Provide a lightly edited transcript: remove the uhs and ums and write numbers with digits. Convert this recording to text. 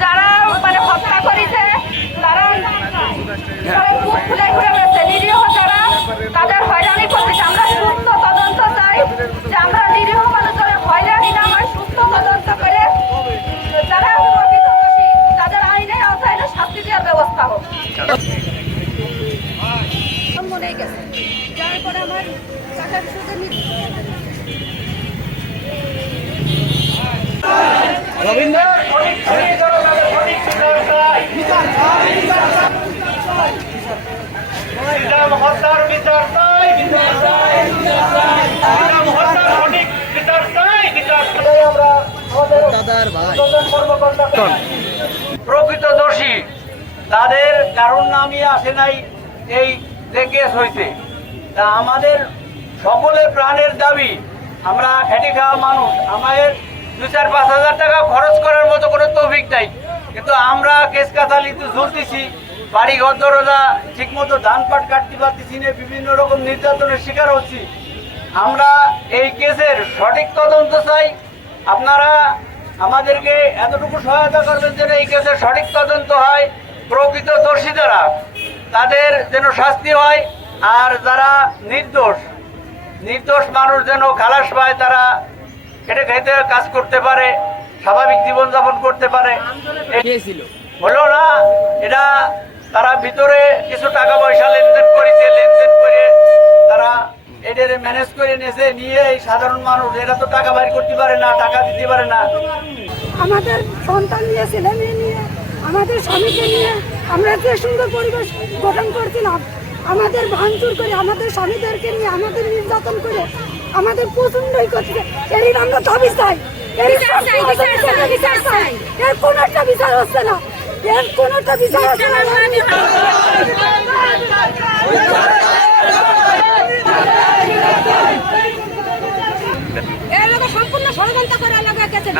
যারা মানে হত্যা করেছে তারা মুখ খুলে ঘুরে বেড়াচ্ছে, নিরীহ যারা তাদের হয়রানি করতেছে। আমরা সুস্থ তদন্ত চাই, যে আমরা নিরীহ মানুষের হয়রানি না হয় সুস্থ তদন্ত করে যারা প্রকৃত দোষী তাদের আইনের আওতায় শাস্তি দেওয়ার ব্যবস্থা হোক। মনে গেছে যার পরে আমার টাকার সুযোগ প্রকৃতদর্শী তাদের কারণ নামিয়ে আসে নাই এই কেস হইতে। তা আমাদের সকলের প্রাণের দাবি, আমরা খেটে খাওয়া মানুষ, আমাদের 2-4-5 হাজার টাকা খরচ করার মতো কোনো তৌফিক নাই, কিন্তু আমরা কেস কাতালিতে ঝুলতেছি, বাড়ি ঘর দরজা ঠিক মতো ধান পাট কাটতে পারতেছি না, বিভিন্ন রকম নির্যাতনের শিকার হচ্ছি। আমরা এই কেসের সঠিক তদন্ত চাই। আপনারা আমাদেরকে এতটুকু সহায়তা করবেন যেন এই কেসের সঠিক তদন্ত হয়, প্রকৃত দোষী যারা তাদের যেন শাস্তি হয়, আর যারা নির্দোষ মানুষ যেন খালাস পায়, তারা খেটে খেতে কাজ করতে পারে, স্বাভাবিক জীবনযাপন করতে পারে। হলো না এটা, তারা ভিতরে কিছু টাকা পয়সা লেনদেন করেছে, লেনদেন করে তারা এদের ম্যানেজ করে নিয়ে এই সাধারণ মানুষ এরা তো টাকা বাইর করতে পারে না, টাকা দিতে পারে না। আমাদের সন্তান নিয়ে, ছেলে মেয়ে নিয়ে, আমাদের স্বামীকে নিয়ে আমরা যে সুন্দর পরিবেশ গঠন করছিলাম, আমাদের ভাঙচুর করে, আমাদের স্বামীদেরকে নিয়ে আমাদের নির্যাতন করে আমাদের প্রচন্ডই করছে। এর আমরা দাবি চাই, এর কোনো একটা বিচার হচ্ছে না, এর কোনো একটা বিচার হচ্ছে না।